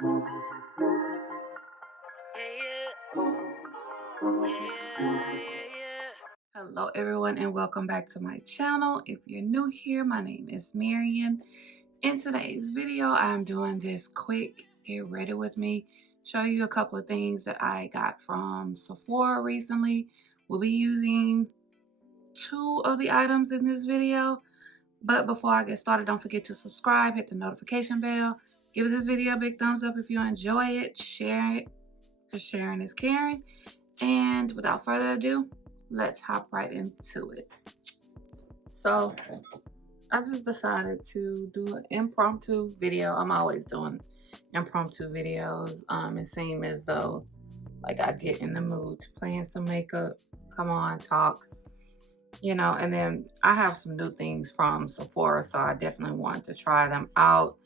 Hello everyone and welcome back to my channel. If you're new here, my name is Marion. In today's video, I'm doing this quick get ready with me, show you a couple of things that I got from Sephora recently. We'll be using 2 of the items in this video, but before I get started, don't forget to subscribe, hit the notification bell, give this video a big thumbs up if you enjoy it, share it, because sharing is caring. And without further ado, let's hop right into it. So I just decided to do an impromptu video. I'm always doing impromptu videos. It seems as though like I get in the mood to plan some makeup, come on, talk, you know. And then I have some new things from Sephora, so I definitely want to try them out.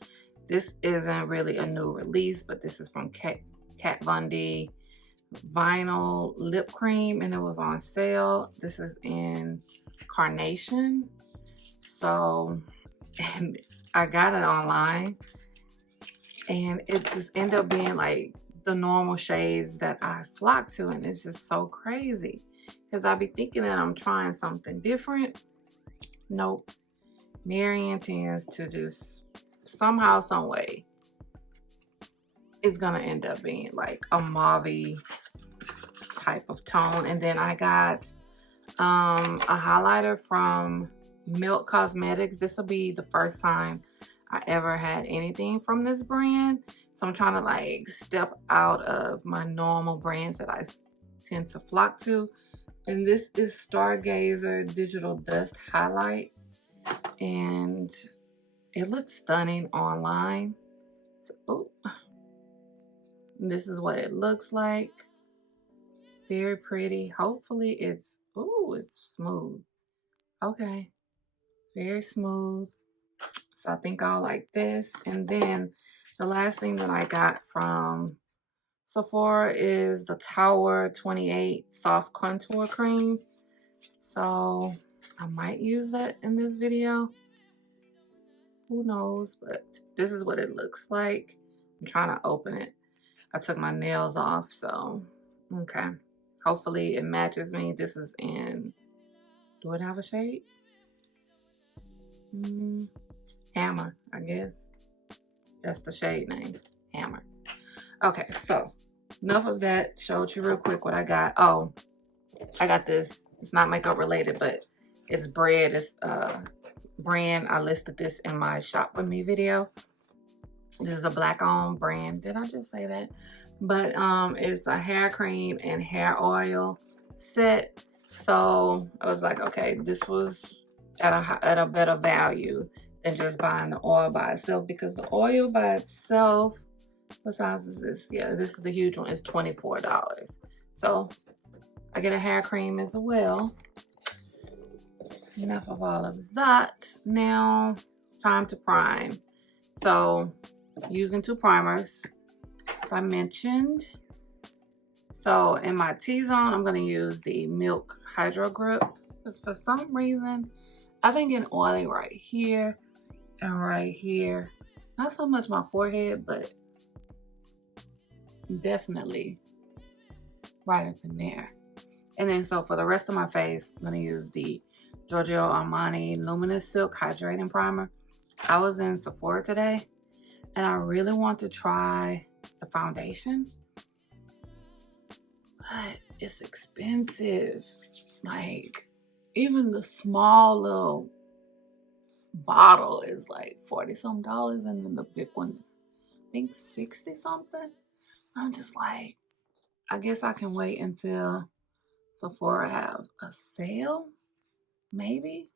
This isn't really a new release, but this is from Kat Von D vinyl lip cream, and it was on sale. This is in Carnation. So and I got it online, and it just ended up being like the normal shades that I flock to, and it's just so crazy because I be thinking that I'm trying something different. Nope. Marion tends to just somehow, some way, it's gonna end up being like a mauve type of tone. And then I got a highlighter from Milk Cosmetics. This will be the first time I ever had anything from this brand, so I'm trying to like step out of my normal brands that I tend to flock to. And this is Stargazer Digital Dust Highlight, and it looks stunning online. So, this is what it looks like. Very pretty. Hopefully it's smooth. Okay, very smooth. So I think I'll like this. And then the last thing that I got from Sephora is the Tower 28 Soft Contour Cream. So I might use that in this video. Who knows? But this is what it looks like. I'm trying to open it. I took my nails off, so okay. Hopefully it matches me. This is in, do it have a shade? Hammer, I guess. That's the shade name, Hammer. Okay, so enough of that. Showed you real quick what I got. Oh, I got this. It's not makeup related, but it's bread. It's brand. I listed this in my Shop With Me video. This is a black owned brand. Did I just say that? But it's a hair cream and hair oil set. So I was like, okay, this was at a better value than just buying the oil by itself, because the oil by itself, what size is this? Yeah, this is the huge one. It's $24. So I get a hair cream as well. Enough of all of that. Now time to prime. So using 2 primers, as I mentioned. So in my T-zone, I'm going to use the Milk Hydro Grip, because for some reason I've been getting oily right here and right here. Not so much my forehead, but definitely right up in there. And then so for the rest of my face, I'm going to use the Giorgio Armani Luminous Silk Hydrating Primer. I was in Sephora today, and I really want to try the foundation, but it's expensive. Like, even the small little bottle is like $40-some, and then the big one is, I think, 60-something. I'm just like, I guess I can wait until Sephora have a sale, maybe,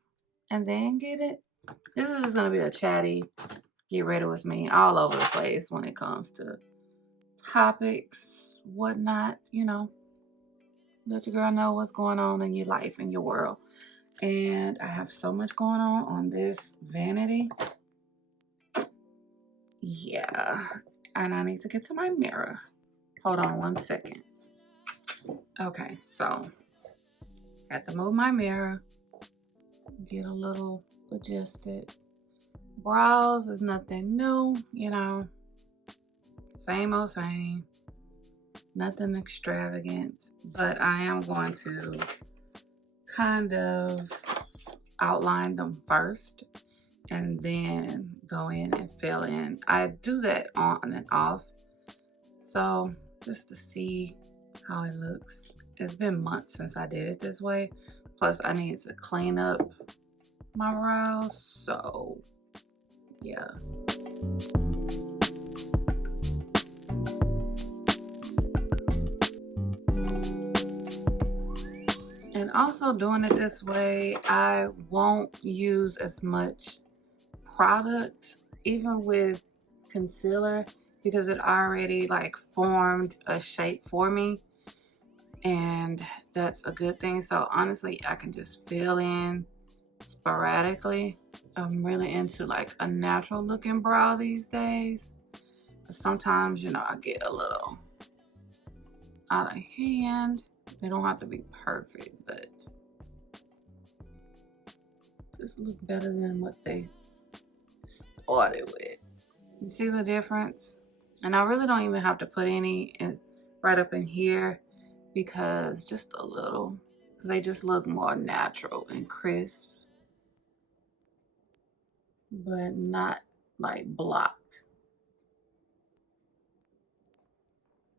and then get it. This is just gonna be a chatty get ready with me all over the place when it comes to topics, whatnot, you know. Let your girl know what's going on in your life, in your world. And I have so much going on this vanity. Yeah, and I need to get to my mirror. Hold on 1 second. Okay, so I have to move my mirror, get a little adjusted. Brows is nothing new, you know. Same old same. Nothing extravagant, but I am going to kind of outline them first and then go in and fill in. I do that on and off, so just to see how it looks. It's been months since I did it this way, plus I need to clean up my brows, so yeah. And also doing it this way, I won't use as much product, even with concealer, because it already like formed a shape for me, and that's a good thing. So honestly, I can just fill in sporadically. I'm really into like a natural looking brow these days. Sometimes, you know, I get a little out of hand. They don't have to be perfect, but just look better than what they started with. You see the difference? And I really don't even have to put any right up in here, because just a little, because they just look more natural and crisp, but not like blocked.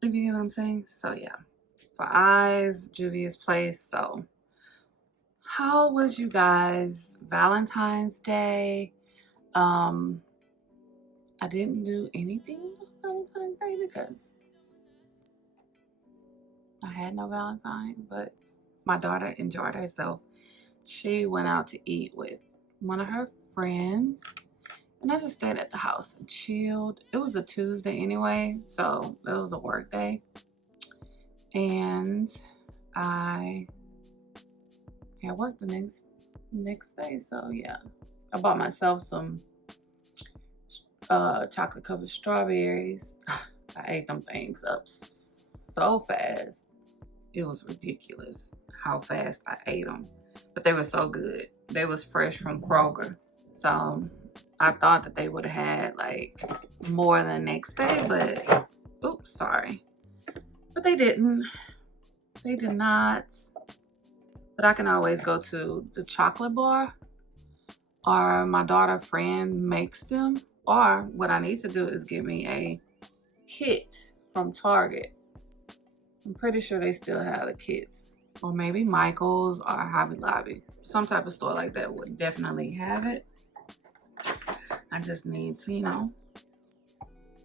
If you get what I'm saying? So yeah, for eyes, Juvia's Place. So how was you guys' Valentine's Day? I didn't do anything on Valentine's Day because I had no Valentine, but my daughter enjoyed herself. She went out to eat with one of her friends, and I just stayed at the house and chilled. It was a Tuesday anyway, so it was a work day. And I had work the next day, so yeah. I bought myself some chocolate covered strawberries. I ate them things up so fast. It was ridiculous how fast I ate them, but they were so good. They was fresh from Kroger, so I thought that they would have had like more the next day, but oops, sorry, but they didn't. They did not. But I can always go to the chocolate bar, or my daughter friend makes them, or what I need to do is get me a kit from Target. I'm pretty sure they still have the kits, or maybe Michael's or Hobby Lobby. Some type of store like that would definitely have it. I just need to, you know,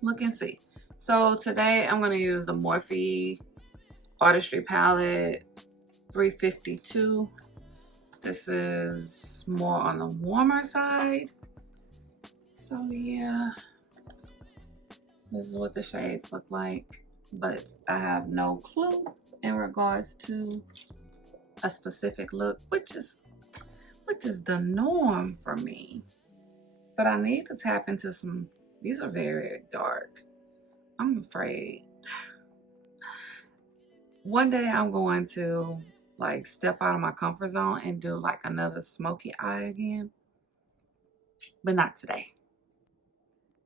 look and see. So today I'm gonna use the Morphe Artistry Palette 352. This is more on the warmer side. So yeah, this is what the shades look like, but I have no clue in regards to a specific look, which is the norm for me. But I need to tap into some, these are very dark. I'm afraid one day I'm going to like step out of my comfort zone and do like another smoky eye again, but not today.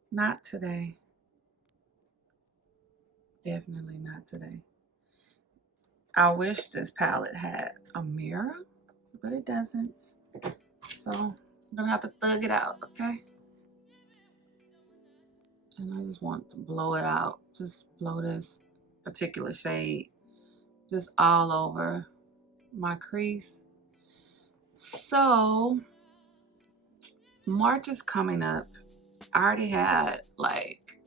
Not today. Definitely not today. I wish this palette had a mirror, but it doesn't. So I'm gonna have to thug it out, okay? And I just want to blow it out. Just blow this particular shade just all over my crease. So March is coming up. I already had like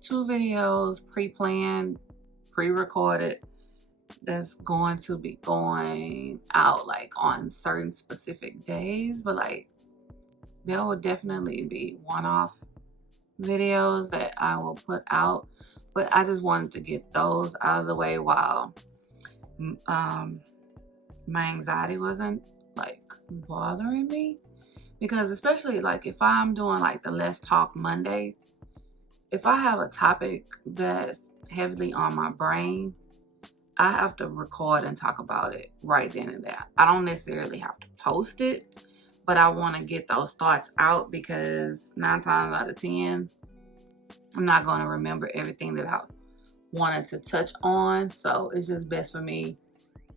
2 videos pre-planned, pre-recorded, that's going to be going out like on certain specific days, but like there will definitely be one-off videos that I will put out. But I just wanted to get those out of the way while my anxiety wasn't like bothering me, because especially like if I'm doing like the Let's Talk Monday, if I have a topic that's heavily on my brain, I have to record and talk about it right then and there. I don't necessarily have to post it, but I want to get those thoughts out, because 9 times out of 10, I'm not going to remember everything that I wanted to touch on. So it's just best for me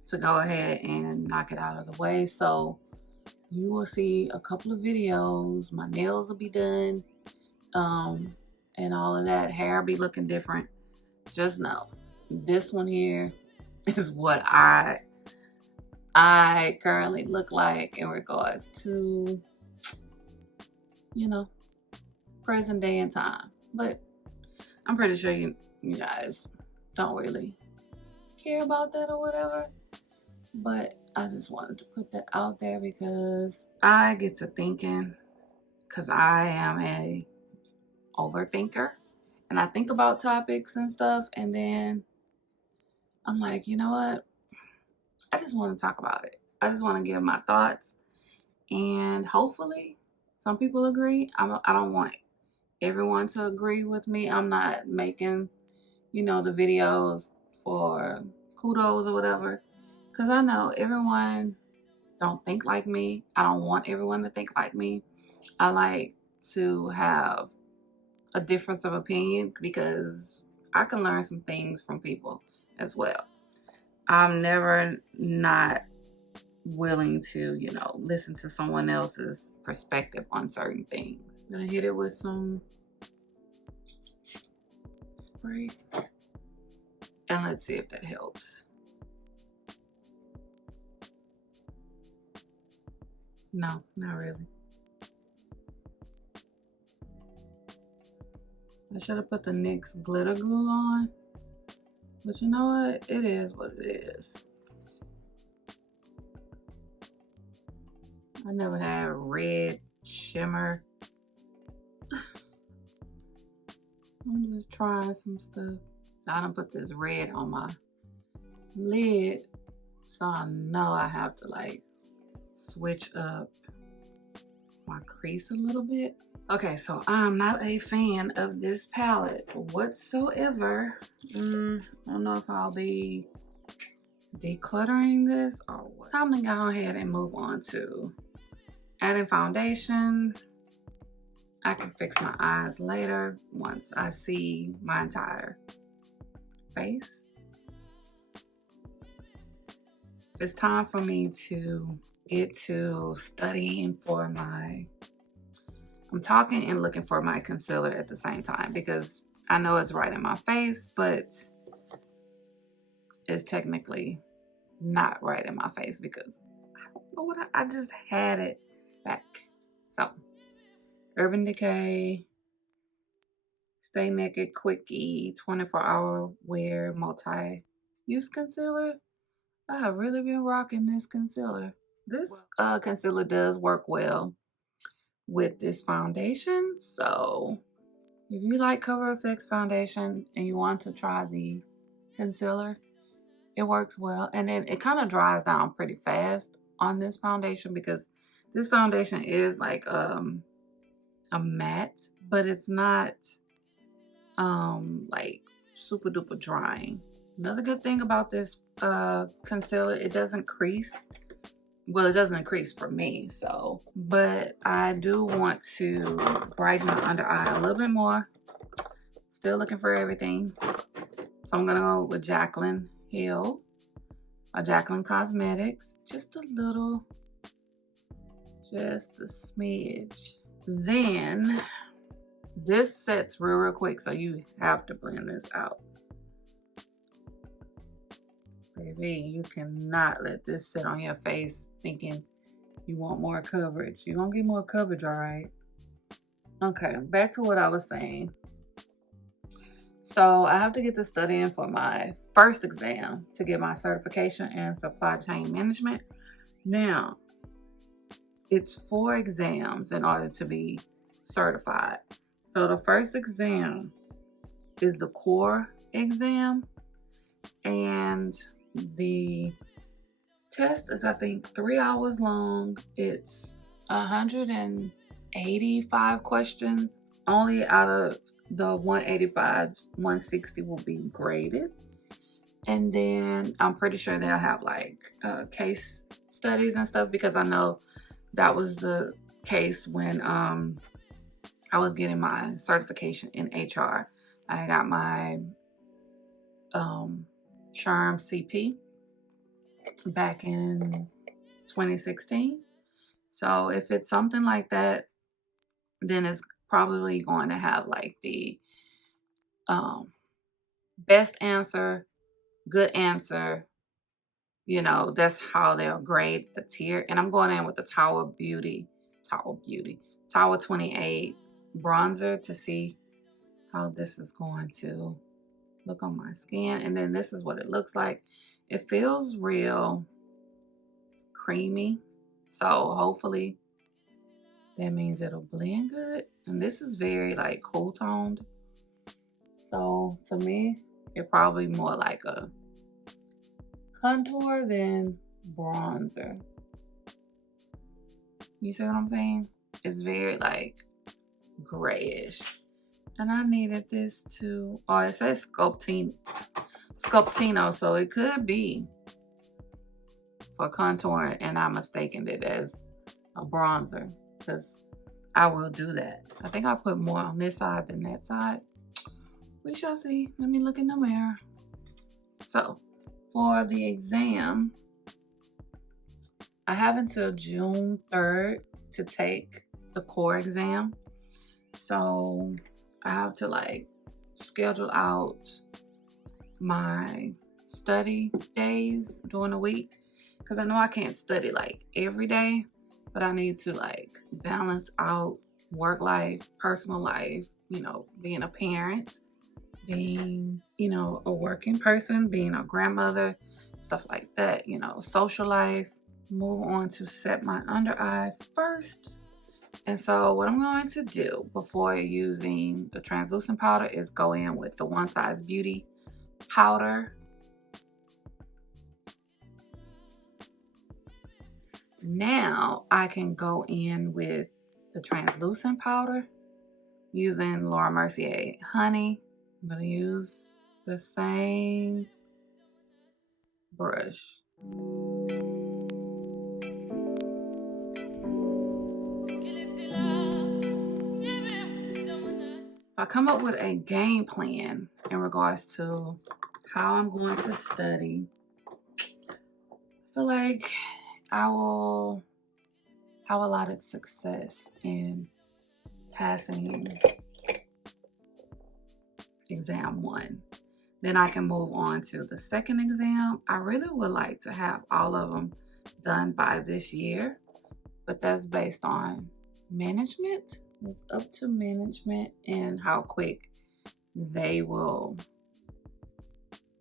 to go ahead and knock it out of the way. So you will see a couple of videos. My nails will be done. And all of that. Hair be looking different. Just know this one here is what I currently look like in regards to, you know, present day and time. But I'm pretty sure you guys don't really care about that or whatever. But I just wanted to put that out there because I get to thinking, because I am a overthinker and I think about topics and stuff, and then I'm like, you know what? I just want to talk about it. I just want to give my thoughts, and hopefully some people agree. I don't want everyone to agree with me. I'm not making, the videos for kudos or whatever, because I know everyone don't think like me. I don't want everyone to think like me. I like to have a difference of opinion because I can learn some things from people as well. I'm never not willing to, listen to someone else's perspective on certain things. I'm gonna hit it with some spray and let's see if that helps. No, not really. I should have put the NYX glitter glue on, but you know what? It is what it is. I never had red shimmer. I'm just trying some stuff. So I done put this red on my lid, so I know I have to like switch up my crease a little bit. Okay, so I'm not a fan of this palette whatsoever. I don't know if I'll be decluttering this or what. Time to go ahead and move on to adding foundation. I can fix my eyes later once I see my entire face. It's time for me to get to studying for I'm talking and looking for my concealer at the same time because I know it's right in my face, but it's technically not right in my face because I don't know what I just had it back. So, Urban Decay Stay Naked Quickie 24-hour wear multi-use concealer. I have really been rocking this concealer. This concealer does work well with this foundation. So if you like Cover FX foundation and you want to try the concealer, it works well. And then it kind of dries down pretty fast on this foundation because this foundation is like a matte, but it's not like super duper drying. Another good thing about this concealer, it doesn't crease. Well, it doesn't crease for me, so. But I do want to brighten my under eye a little bit more. Still looking for everything. So I'm gonna go with Jaclyn Hill, Jaclyn Cosmetics. Just a little, just a smidge. Then, this sets real quick, so you have to blend this out. Baby, you cannot let this sit on your face thinking you want more coverage. You're gonna get more coverage, all right? Okay, back to what I was saying. So I have to get to studying for my first exam to get my certification in supply chain management. Now, it's 4 exams in order to be certified. So the first exam is the core exam, and the test is, I think, 3 hours long. It's 185 questions. Only out of the 185, 160 will be graded. And then I'm pretty sure they'll have like case studies and stuff, because I know that was the case when I was getting my certification in HR. I got my SHRM CP back in 2016. So if it's something like that, then it's probably going to have like the best answer, good answer. You know, that's how they'll grade the tier. And I'm going in with the Tower 28 bronzer to see how this is going to look on my skin. And then this is what it looks like. It feels real creamy. So hopefully that means it'll blend good. And this is very like cool toned. So to me, it probably more like a contour than bronzer. You see what I'm saying? It's very like grayish. And I needed this to, oh, it says Sculptino, so it could be for contouring and I mistaken it as a bronzer, because I will do that. I think I put more on this side than that side. We shall see. Let me look in the mirror. So for the exam, I have until June 3rd to take the core exam. So I have to like schedule out my study days during the week, because I know I can't study like every day, but I need to like balance out work life, personal life, you know, being a parent, being, you know, a working person, being a grandmother, stuff like that, you know, social life. Move on to set my under eye first. And so what I'm going to do before using the translucent powder is go in with the One Size Beauty powder. Now I can go in with the translucent powder using Laura Mercier Honey. I'm going to use the same brush. I come up with a game plan in regards to how I'm going to study. I feel like I will have a lot of success in passing exam 1. Then I can move on to the second exam. I really would like to have all of them done by this year, but that's based on management. It's up to management and how quick they will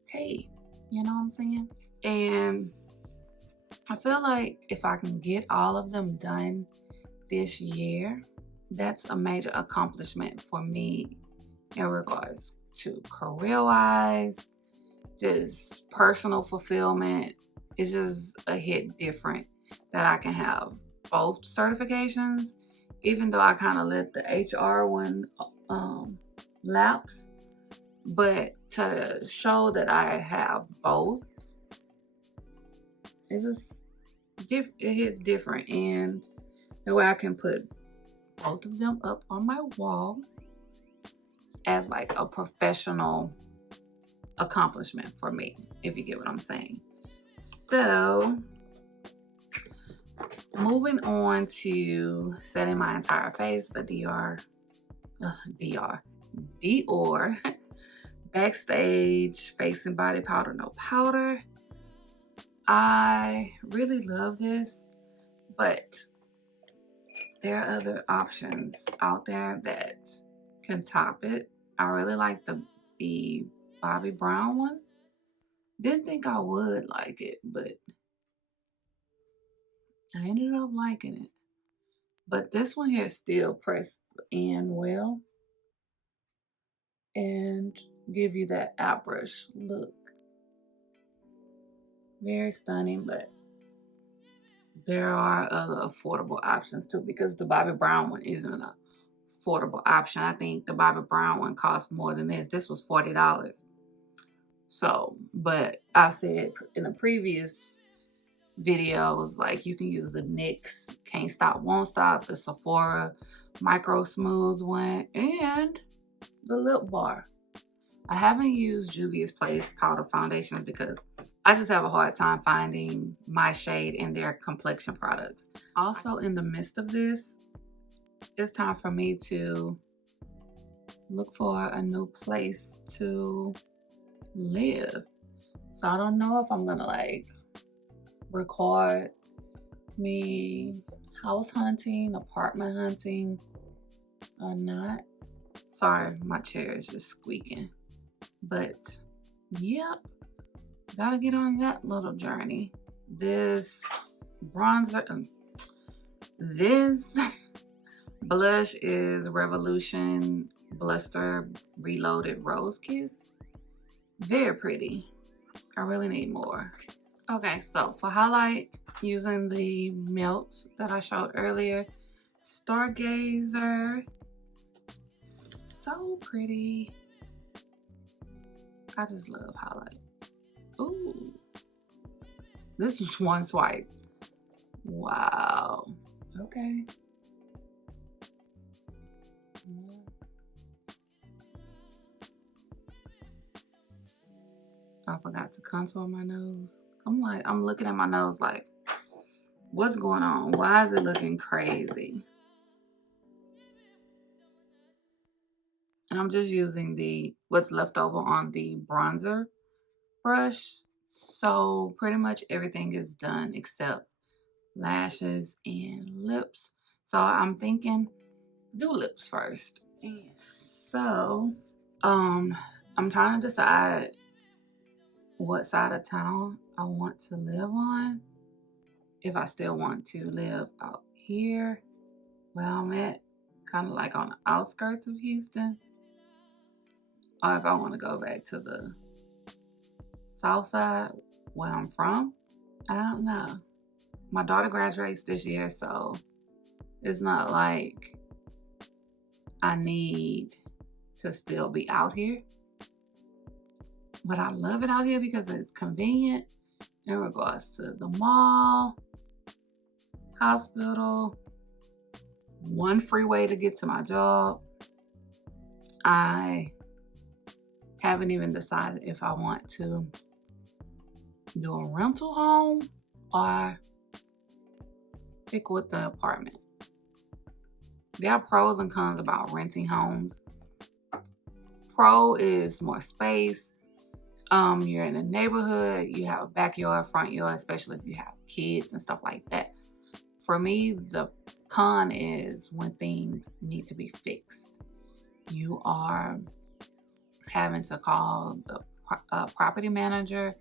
pay, you know what I'm saying? And I feel like if I can get all of them done this year, that's a major accomplishment for me in regards to career-wise, just personal fulfillment. It's just a hit different that I can have both certifications, even though I kind of let the HR one lapse. But to show that I have both, it's just it hits different. And the way I can put both of them up on my wall as like a professional accomplishment for me, if you get what I'm saying. So moving on to setting my entire face, the Dior Backstage Face and Body Powder No Powder. I really love this, but there are other options out there that can top it. I really like the Bobbi Brown one. Didn't think I would like it, but I ended up liking it. But this one here is still pressed in well and give you that airbrush look. Very stunning, but there are other affordable options too, because the Bobbi Brown one isn't an affordable option. I think the Bobbi Brown one costs more than this. This was $40. So, but I've said in a previous videos, like you can use the NYX Can't Stop Won't Stop, the Sephora micro smooth one, and the lip bar. I haven't used Juvia's Place powder foundations because I just have a hard time finding my shade in their complexion products. Also, in the midst of this, it's time for me to look for a new place to live. So I don't know if I'm gonna like record me house hunting, apartment hunting or not. Sorry, my chair is just squeaking. But yep, gotta get on that little journey. This bronzer, this blush is Revolution Bluster Reloaded Rose Kiss. Very pretty. I really need more. Okay, so for highlight, using the Melt that I showed earlier, Stargazer. So pretty. I just love highlight. Ooh. This was one swipe. Wow. Okay. I forgot to contour my nose. I'm looking at my nose like, what's going on? Why is it looking crazy? And I'm just using what's left over on the bronzer brush. So pretty much everything is done except lashes and lips. So I'm thinking do lips first. So I'm trying to decide what side of town I want to live on. If I still want to live out here where I'm at, kind of like on the outskirts of Houston, or if I want to go back to the south side where I'm from. I don't know. My daughter graduates this year, so it's not like I need to still be out here. But I love it out here because it's convenient in regards to the mall, hospital, one freeway to get to my job. I haven't even decided if I want to do a rental home or stick with the apartment. There are pros and cons about renting homes. Pro is more space. You're in a neighborhood, you have a backyard, front yard, especially if you have kids and stuff like that. For me, the con is when things need to be fixed. You are having to call the property manager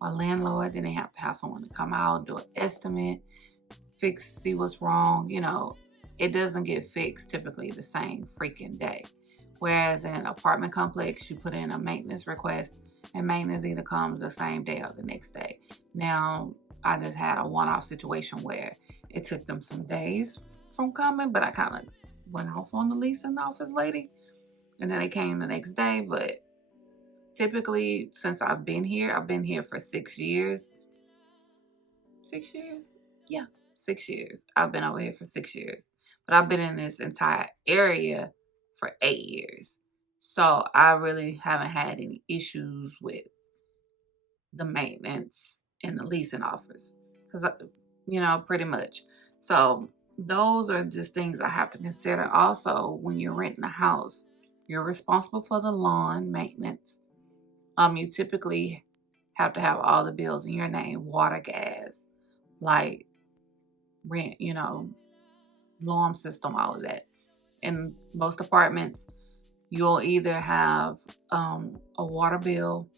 or landlord, then they have to have someone to come out, do an estimate, see what's wrong. You know, it doesn't get fixed typically the same freaking day. Whereas in an apartment complex, you put in a maintenance request and maintenance either comes the same day or the next day. Now, I just had a one-off situation where it took them some days from coming, but I kind of went off on the leasing office lady, and then they came the next day. But typically, since I've been here for 6 years. 6 years? Yeah, 6 years. I've been over here for 6 years, but I've been in this entire area for 8 years. So I really haven't had any issues with the maintenance in the leasing office because, pretty much. So those are just things I have to consider. Also, when you're renting a house, you're responsible for the lawn maintenance. You typically have to have all the bills in your name: water, gas, light, rent, alarm system, all of that. In most apartments, you'll either have a water bill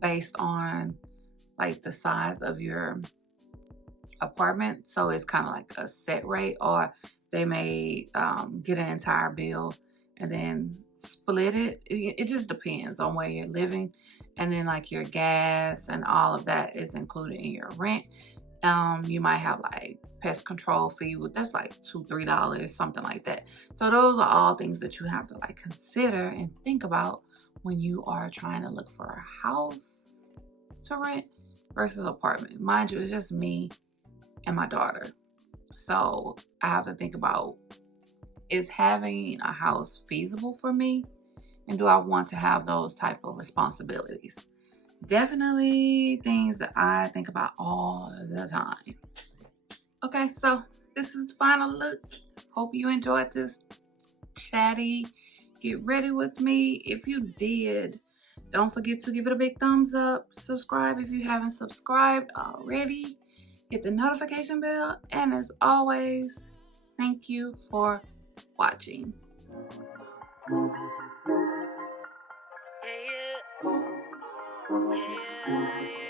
based on like the size of your apartment. So it's kind of like a set rate, or they may get an entire bill and then split it. It just depends on where you're living. And then like your gas and all of that is included in your rent. You might have like pest control fee, that's like $2-3, something like that. So those are all things that you have to like consider and think about when you are trying to look for a house to rent versus apartment. Mind you, it's just me and my daughter, so I have to think about Is having a house feasible for me? And do I want to have those type of responsibilities? Definitely things that I think about all the time. Okay, so this is the final look. Hope you enjoyed this chatty get ready with me. If you did, don't forget to give it a big thumbs up. Subscribe if you haven't subscribed already. Hit the notification bell. And as always, thank you for watching. Yeah, yeah. Yeah, yeah.